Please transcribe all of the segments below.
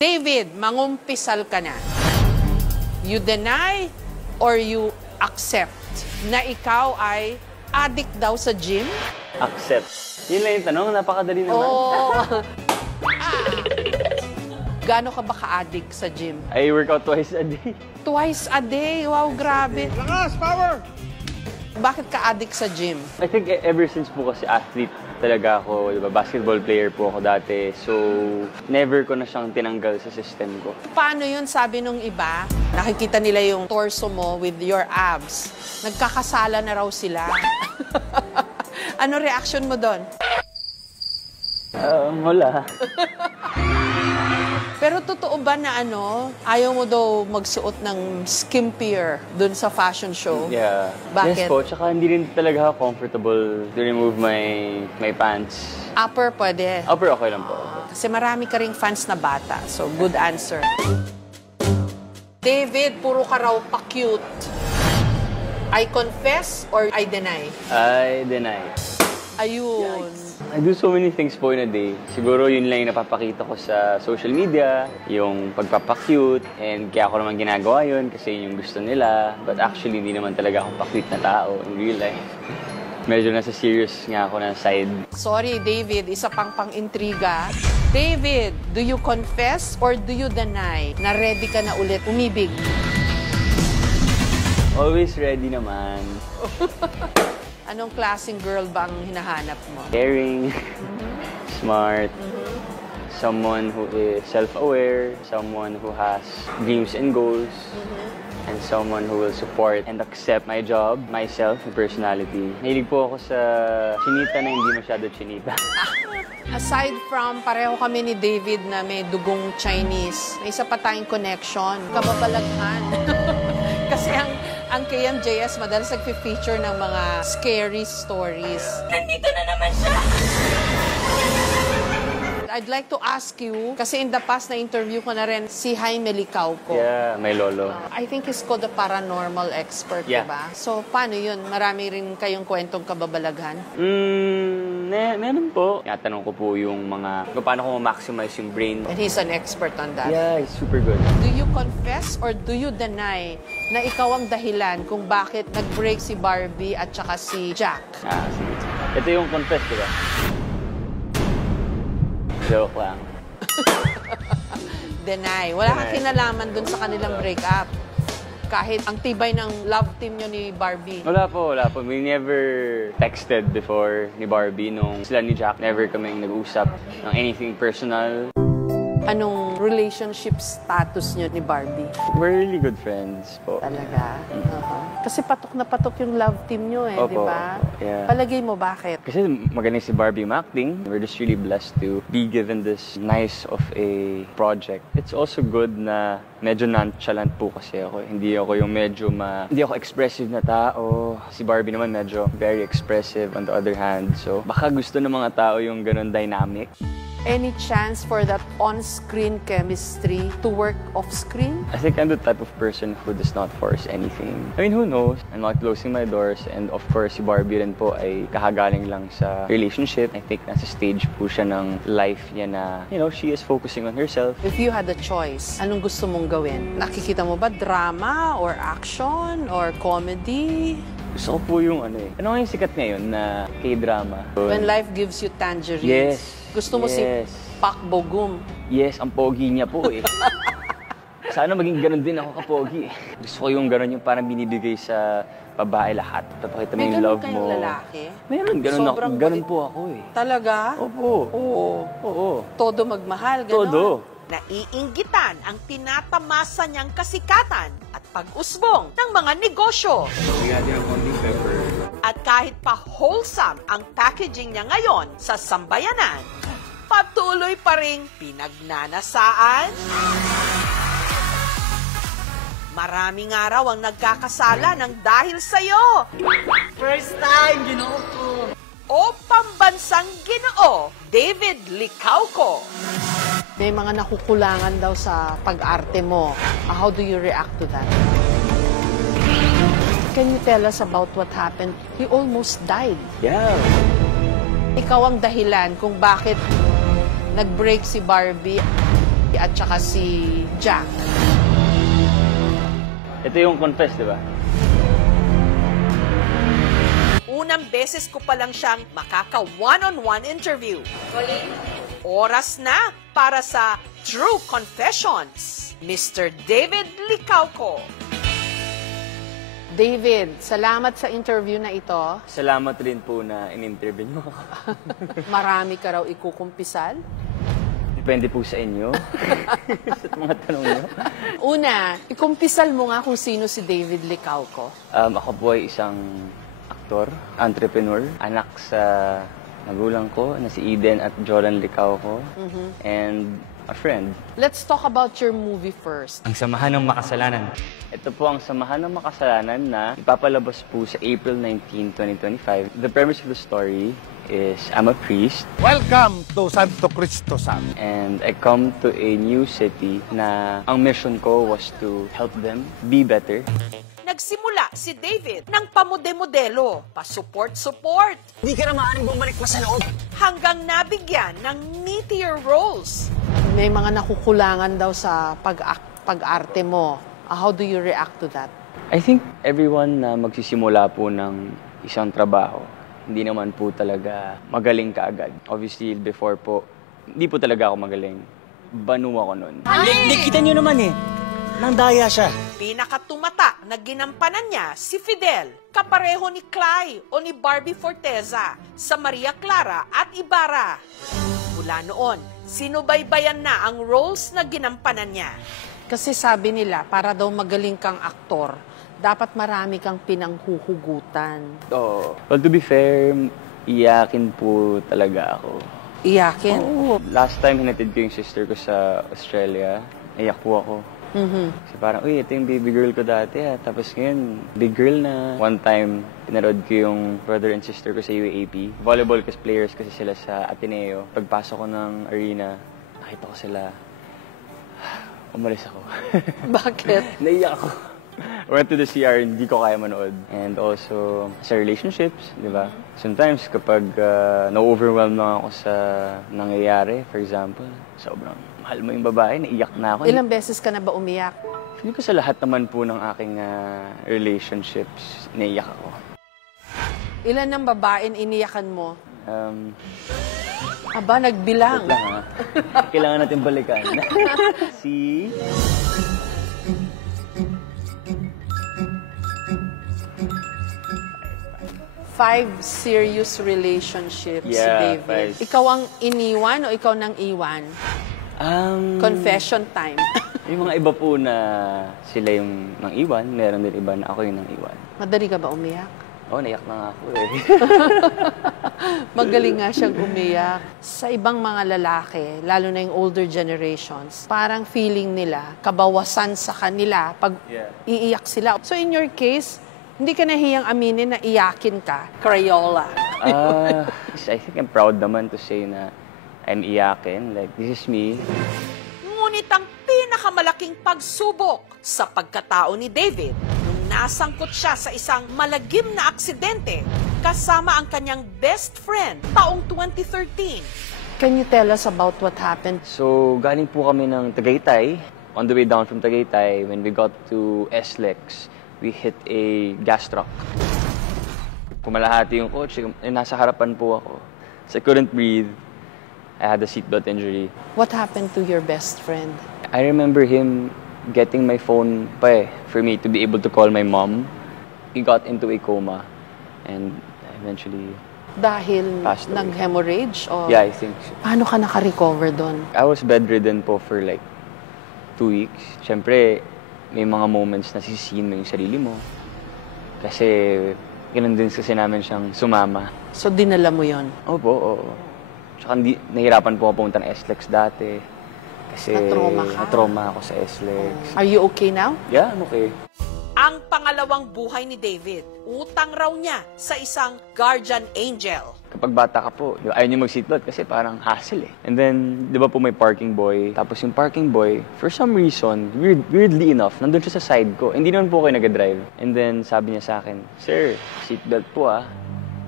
David, mangumpisal ka na. You deny or you accept na ikaw ay addict daw sa gym? Accept. Yun lang yung tanong, napakadali naman. Oo. Gaano ka ba ka-addict sa gym? I work out twice a day. Twice a day? Wow, grabe. Lakas! Power! Bakit ka-addict sa gym? I think ever since po kasi athlete talaga ako, diba? Basketball player po ako dati. So, never ko na siyang tinanggal sa system ko. Paano yun? Sabi nung iba, nakikita nila yung torso mo with your abs. Nagkakasala na raw sila. Ano reaction mo doon? Wala. Pero totoo ba na ayaw mo daw magsuot ng skimpier dun sa fashion show? Yeah. Bakit? Yes po, tsaka hindi rin talaga ako comfortable to remove my pants. Upper pwede. Upper okay lang po. Kasi marami ka ring fans na bata. So, good answer. David, puro ka raw pa-cute. I confess or I deny? I deny. Ayun. I do so many things po in a day. Siguro yun lang yung napapakita ko sa social media, yung pagpapakute, and kaya ako naman ginagawa yun kasi yun yung gusto nila. But actually, hindi naman talaga ako pa-cute na tao in real life. Medyo nasa serious nga ako na side. Sorry, David. Isa pang pang-intriga. David, do you confess or do you deny na ready ka na ulit umibig? Always ready naman. Anong klaseng girl ba ang hinahanap mo? Caring, smart, someone who is self-aware, someone who has dreams and goals, and someone who will support and accept my job, myself, and personality. Mahilig po ako sa chinita na hindi masyado chinita. Aside from pareho kami ni David na may dugong Chinese, may isa pa tayong connection, kababalaghan. Kasi ang KMJS madalas nagpi-feature ng mga scary stories. Nandito na naman siya! I'd like to ask you, kasi in the past na interview ko na rin si Jaime Licauco. Yeah, may lolo. I think he's called a paranormal expert, Yeah. diba? So, paano yun? Marami rin kayong kwentong kababalaghan? Meron po. Tinatanong ko po yung mga, kung paano ko ma-maximize yung brain. And he's an expert on that. Yeah, he's super good. Do you confess or do you deny na ikaw ang dahilan kung bakit nag-break si Barbie at saka si Jack? Sige. Ito yung confess, diba? Joke lang. Deny. Wala kang kinalaman dun sa kanilang breakup. Kahit ang tibay ng love team nyo ni Barbie. Wala po. We never texted before ni Barbie nung sila ni Jack. Never kaming nag-usap ng anything personal. Anong relationship status nyo ni Barbie? We're really good friends po. Talaga? Kasi patok na patok yung love team nyo di ba? Yeah. Palagay mo bakit? Kasi magaling si Barbie acting. We're just really blessed to be given this nice of a project. It's also good na medyo nonchalant po kasi ako. Hindi ako yung hindi ako expressive na tao. Si Barbie naman medyo very expressive on the other hand. So baka gusto ng mga tao yung ganun dynamic. Any chance for that on-screen chemistry to work off-screen? I think I'm the type of person who does not force anything. I mean, who knows? I'm not closing my doors. And of course, si Barbie rin po ay kakagaling lang sa relationship. I think nasa stage po siya ng life niya na, she is focusing on herself. If you had a choice, anong gusto mong gawin? Nakikita mo ba drama or action or comedy? Gusto ko po yung ano nga yung sikat ngayon na K-drama? When life gives you tangerines. Yes. Gusto mo si Pak Bogum. Yes, ang pogi niya po Sana maging ganun din ako kapogi. Gusto ko yung ganun yung parang binibigay sa babae lahat. Papakita mo yung love mo. May ganun kayong lalaki? Meron, ganun po ako Talaga? Opo. Oo. Todo magmahal, ganun? Todo. Naiinggitan ang tinatamasa niyang kasikatan at pag-usbong ng mga negosyo. At kahit pa wholesome ang packaging niya ngayon sa sambayanan, patuloy pa ring pinagnanasaan. Maraming araw ang nagkakasala ng dahil sa'yo. First time, ginoo ko. O pambansang ginoo, David Licauco. May mga nakukulangan daw sa pag-arte mo. How do you react to that? Can you tell us about what happened? He almost died. Yeah. Ikaw ang dahilan kung bakit nag-break si Barbie. at saka si Jack. Ito yung confess, di ba? Unang beses ko pa lang siyang makaka one-on-one interview. Oras na para sa True Confessions. Mr. David Licauco. David, salamat sa interview na ito. Salamat rin po na in-interview mo ako. Marami ka raw ikukumpisal. Depende po sa inyo. Sa mga tanong nyo. Una, ikumpisal mo nga kung sino si David Licauco. Ako po ay isang aktor, entrepreneur, anak sa magulang ko na si Eden at Jolan Licauco, and a friend. Let's talk about your movie first. Ang Samahan ng Makasalanan. Ito po ang Samahan ng Makasalanan na ipapalabas po sa April 19, 2025. The premise of the story is I'm a priest Welcome to Santo Cristo San. and I come to a new city na ang mission ko was to help them be better. Nagsimula si David ng pamude-modelo, pa-support-support, Hindi ka na maaaring bumalik pa sa loob. hanggang nabigyan ng meteor roles. May mga nakukulangan daw sa pag-arte mo. How do you react to that? I think everyone na magsisimula po ng isang trabaho, hindi naman po talaga magaling kaagad. Obviously, before po, hindi po talaga ako magaling. Banu ako nun. Hindi, kita nyo naman eh. Nang daya siya. Pinakatumata na ginampanan niya si Fidel, kapareho ni Clay o ni Barbie Forteza sa Maria Clara at Ibarra. Mula noon, sinubaybayan na ang roles na ginampanan niya. Kasi sabi nila, para daw magaling kang aktor, dapat marami kang pinanghuhugutan. Oh. Well, to be fair, iyakin po talaga ako. Iyakin. Last time, hinatid ko yung sister ko sa Australia. Naiyak po ako. Kasi parang, uy, ito yung baby girl ko dati. Tapos ngayon, big girl na. One time, pinanood ko yung brother and sister ko sa UAAP. Volleyball players kasi sila sa Ateneo. Pagpasok ko ng arena, nakita ko sila. Umalis ako. Bakit? Naiyak ako. I went to the CR, hindi ko kaya manood. And also, sa relationships, di ba? Sometimes, kapag na-overwhelm na ako sa nangyayari, for example, sobrang mahal mo yung babae, naiyak na ako. Ilang beses ka na ba umiyak? Hindi ko sa lahat naman po ng aking relationships, naiyak ako. Ilan ng babaeng iniyakan mo? Aba, nagbilang. Wait lang ha. Kailangan natin balikan. Si... Five serious relationships, Yeah, David. 5. Ikaw ang iniwan o ikaw nang iwan? Confession time. Yung mga iba po na sila yung nang iwan, meron din iba na ako yung nang iwan. Madali ka ba umiyak? Oo, naiyak na nga ako eh. Magaling nga siyang umiyak. Sa ibang mga lalaki, lalo na yung older generations, parang feeling nila, kabawasan sa kanila pag iiyak sila. So in your case, hindi ka nahiyang aminin na iyakin ka, Crayola. I think I'm proud naman to say na I'm iyakin. Like, this is me. Ngunit ang pinakamalaking pagsubok sa pagkatao ni David nung nasangkot siya sa isang malagim na aksidente kasama ang kanyang best friend taong 2013. Can you tell us about what happened? So, galing po kami ng Tagaytay. On the way down from Tagaytay, when we got to SLEX, we hit a gas truck. Pumalahati yung kotse, nasa harapan po ako. So I couldn't breathe. I had a seatbelt injury. What happened to your best friend? I remember him getting my phone pa for me to be able to call my mom. He got into a coma and eventually... Dahil Passed away. nag-hemorrhage? O Yeah, I think so. paano ka naka-recover doon? I was bedridden po for like 2 weeks. Siyempre, may mga moments na sisihin mo yung sarili mo. Kasi, ganun din kasi namin siyang sumama. So dinala mo yon? Opo, oo. Tsaka nahirapan po ako pumunta ng SLEX dati. Kasi Na-trauma ka? na-trauma ako sa SLEX. Are you okay now? Yeah, I'm okay. Ang pangalawang buhay ni David, utang raw niya sa isang guardian angel. Kapag bata ka po, di ba, ayaw niyo mag-seatbelt kasi parang hassle eh. And then, di ba po may parking boy? Tapos yung parking boy, for some reason, weirdly enough, nandun siya sa side ko. Hindi naman po kayo nag-drive. And then, sabi niya sa akin, "Sir, seatbelt po ah.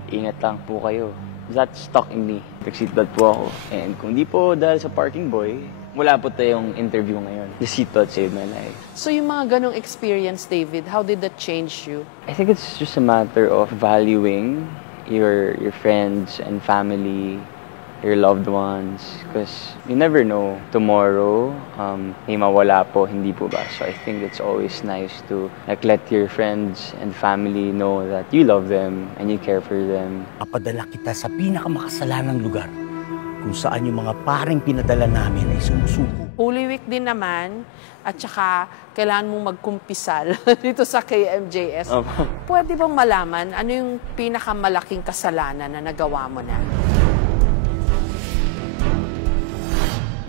Ingat lang po kayo." That stuck in me. Nag-seatbelt po ako. And kung di po dahil sa parking boy, wala po tayong interview ngayon. The seatbelt saved my life. So yung mga ganong experience, David, how did that change you? I think it's just a matter of valuing your friends and family, your loved ones, because you never know tomorrow may mawala po, hindi po ba? So I think it's always nice to let your friends and family know that you love them and you care for them. Papadala kita sa pinakamakasalanang lugar kung saan yung mga paring pinadala namin ay sumusuko. Holy Week din naman, at saka kailangan mong magkumpisal dito sa KMJS. Pwede bang malaman ano yung pinakamalaking kasalanan na nagawa mo na?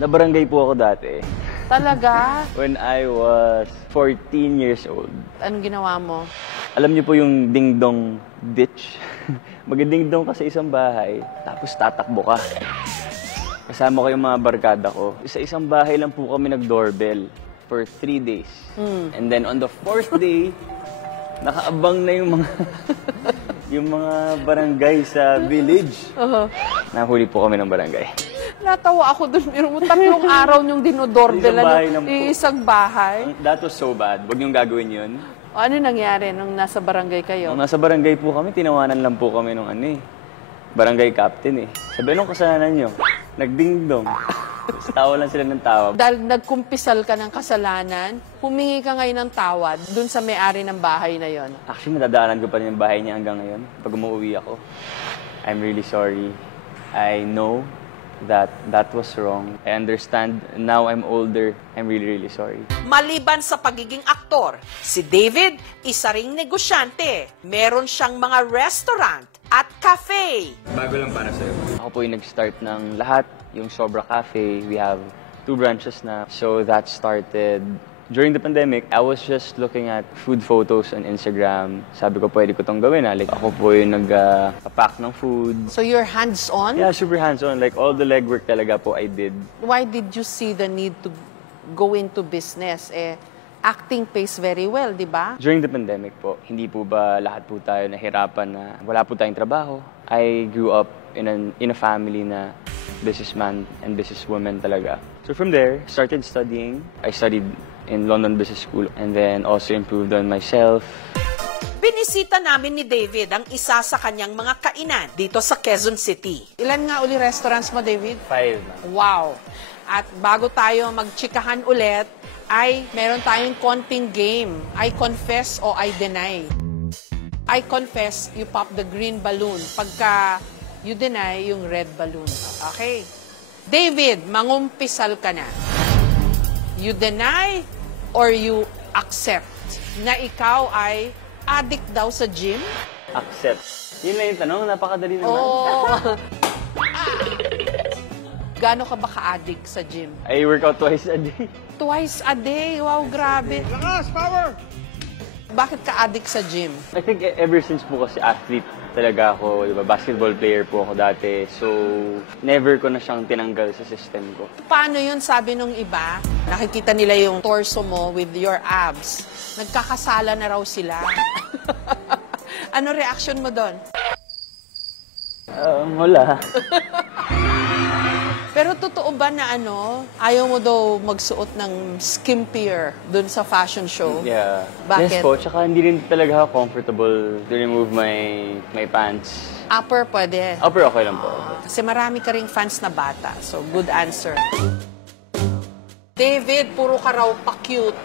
Nabarangay po ako dati. Talaga? When I was 14 years old. Anong ginawa mo? Alam niyo po yung ding-dong ditch? Mag-ding-dong ka sa isang bahay, tapos tatakbo ka. Kasama ko yung mga barkada ko. Sa isang bahay lang po kami nag-doorbell for 3 days. And then on the 4th day, nakaabang na yung mga yung mga barangay sa village. Nahuli po kami ng barangay. Natawa ako dun. Pero 3 araw niyong dinodorbelan ng isang bahay. That was so bad. Huwag niyong gagawin yun. Ano nangyari nung nasa barangay kayo? Nung nasa barangay po kami, tinawanan lang po kami nung barangay captain Sabi, anong kasalanan niyo? Nagdingdong. Tapos tawa lang sila ng tawa. Dahil nagkumpisal ka ng kasalanan, humingi ka ngayon ng tawad dun sa may-ari ng bahay na yon. Actually, nadadaanan ko pa rin yung bahay niya hanggang ngayon. Pag umuwi ako, I'm really sorry. I know that was wrong. I understand. Now I'm older. I'm really, really sorry. Maliban sa pagiging aktor, si David, isa ring negosyante. Meron siyang mga restaurant at cafe. Bago lang para sa'yo. Ako po yung nag-start ng lahat. Yung Sobra Cafe, we have 2 branches na. So that started during the pandemic. I was just looking at food photos on Instagram. Sabi ko, pwede ko tong gawin. Like, ako po yung nag-pack ng food. So you're hands-on? Yeah, super hands-on. Like, all the legwork talaga po I did. Why did you see the need to go into business? Acting pays very well, di ba? During the pandemic po, hindi po ba lahat po tayo nahirapan na wala po tayong trabaho? I grew up in a family na businessman and businesswoman talaga. So from there, started studying. I studied in London Business School and then also improved on myself. Binisita namin ni David ang isa sa kanyang mga kainan dito sa Quezon City. Ilan nga uli restaurants mo, David? 5. Wow! At bago tayo magchikahan ulit, ay meron tayong konting game. I confess o I deny. I confess, you pop the green balloon. Pagka you deny, yung red balloon. Okay? David, mangumpisal ka na. You deny or you accept na ikaw ay addict daw sa gym? Accept. Yun lang yung tanong, napakadali naman. Oo. Gaano ka ba ka-addict sa gym? I work out twice a day. Twice a day? Wow, grabe. Lakas! Power! Bakit ka-addict sa gym? I think ever since po kasi athlete talaga ako, di ba? Basketball player po ako dati. So, never ko na siyang tinanggal sa system ko. Paano yun? Sabi nung iba, nakikita nila yung torso mo with your abs. Nagkakasala na raw sila. Ano reaction mo doon? Wala. Pero totoo ba na ayaw mo daw magsuot ng skimpier dun sa fashion show? Yeah. Bakit? Yes po, tsaka hindi rin talaga ako comfortable to remove my pants. Upper pwede. Upper okay lang po. Kasi marami ka ring fans na bata. So, good answer. David, puro ka raw pa-cute.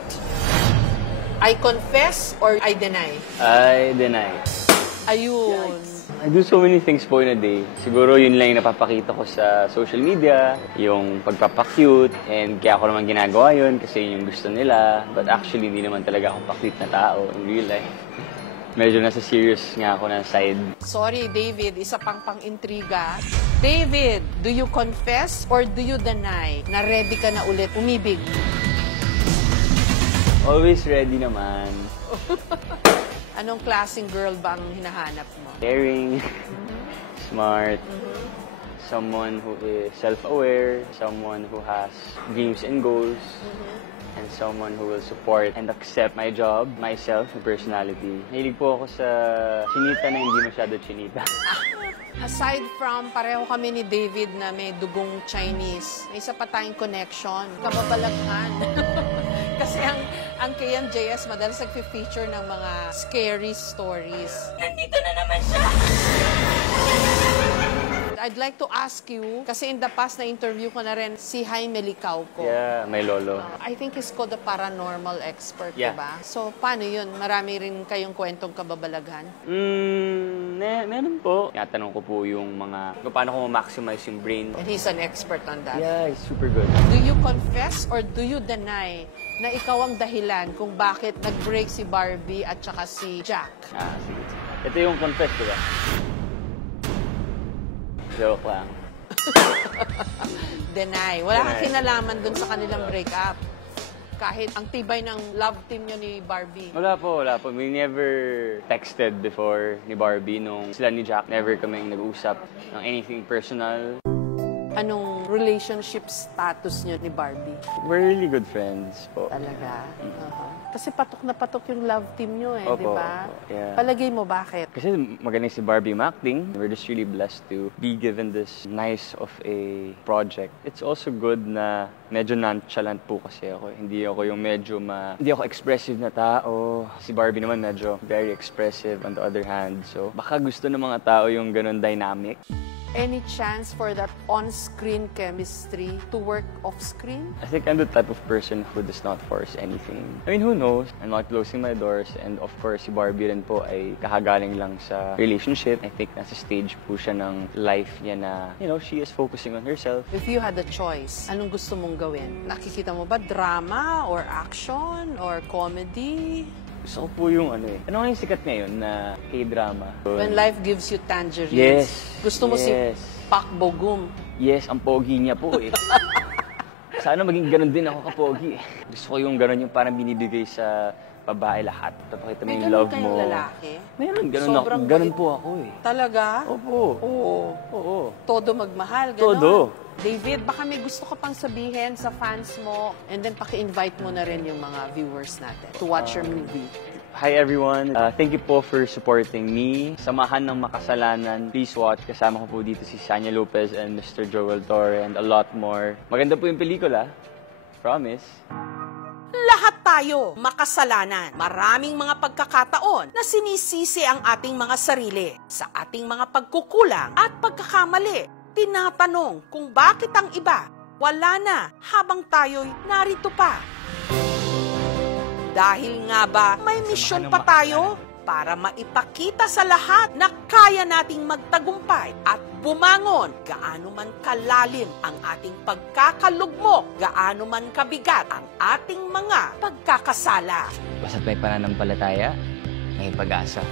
I confess or I deny? I deny. Ayun. I do so many things po in a day. Siguro yun lang yung napapakita ko sa social media, yung pagpapakute, and kaya ako naman ginagawa yun kasi yun yung gusto nila. But actually, hindi naman talaga ako pa-cute na tao in real life. Medyo nasa serious nga ako na side. Sorry, David. Isa pang pang-intriga. David, do you confess or do you deny na ready ka na ulit umibig? Always ready naman. Anong klaseng girl ba ang hinahanap mo? Caring, smart, someone who is self-aware, someone who has dreams and goals, and someone who will support and accept my job, myself, and personality. Mahilig po ako sa chinita na hindi masyado chinita. Aside from pareho kami ni David na may dugong Chinese, may isa pa tayong connection, kababalaghan. Kasi ang KMJS madalas nag-feature ng mga scary stories. Nandito na naman siya! I'd like to ask you, kasi in the past na-interview ko na rin si Jaime Licauco. Yeah, may lolo. I think he's called a paranormal expert, Yeah. diba? So, paano yun? Marami rin kayong kwentong kababalaghan? Meron po. Tinatanong ko po yung mga, kung paano ko ma-maximize yung brain. And he's an expert on that. Yeah, it's super good. Do you confess or do you deny na ikaw ang dahilan kung bakit nag-break si Barbie at saka si Jack? Sige. Ito yung confess, diba? Joke lang. Deny. Wala kang Deny. kinalaman dun sa kanilang breakup. Kahit ang tibay ng love team niyo ni Barbie. Wala po. We never texted before ni Barbie nung sila ni Jack. Never kaming nag-usap ng anything personal. Anong relationship status niyo ni Barbie? We're really good friends po. Talaga? Kasi patok na patok yung love team niyo eh, di Opo, ba? opo, yeah. Palagay mo bakit? Kasi magaling si Barbie Macting. We're just really blessed to be given this nice of a project. It's also good na medyo nonchalant po kasi ako. Hindi ako yung hindi ako expressive na tao. Si Barbie naman medyo very expressive on the other hand. So baka gusto ng mga tao yung ganun dynamic. Any chance for that on-screen chemistry to work off-screen? I think I'm the type of person who does not force anything. I mean, who knows? I'm not closing my doors. And of course, si Barbie rin po ay kakagaling lang sa relationship. I think nasa stage po siya ng life niya na, she is focusing on herself. If you had a choice, anong gusto mong gawin? Nakikita mo ba drama or action or comedy? Gusto ko po yung ano nga yung sikat ngayon na K-drama. When life gives you tangerines. Yes. Gusto mo si Yes. Pak Bogum. Yes, ang pogi niya po eh. Sana maging ganun din ako kapogi eh. Gusto ko yung ganun yung parang binibigay sa babae lahat. Tapakita mo May yung ganun love kayong mo. lalaki? Meron, Sobrang ganun bait. po ako eh. Talaga? Opo. Oo. Todo magmahal, gano'n? Todo. David, baka may gusto ka pang sabihin sa fans mo and then paki-invite mo na rin yung mga viewers natin to watch your movie. Hi everyone. Thank you po for supporting me. Samahan ng Makasalanan. Please watch. Kasama ko po dito si Sanya Lopez and Mr. Joel Torre and a lot more. Maganda po yung pelikula. Promise. Lahat tayo makasalanan. Maraming mga pagkakataon na sinisisi ang ating mga sarili sa ating mga pagkukulang at pagkakamali. Tinatanong kung bakit ang iba wala na habang tayo'y narito pa. Dahil nga ba may misyon pa tayo para maipakita sa lahat na kaya nating magtagumpay at bumangon gaano man kalalim ang ating pagkakalugmok, gaano man kabigat ang ating mga pagkakasala. Basta't may pananampalataya, may pag-asa.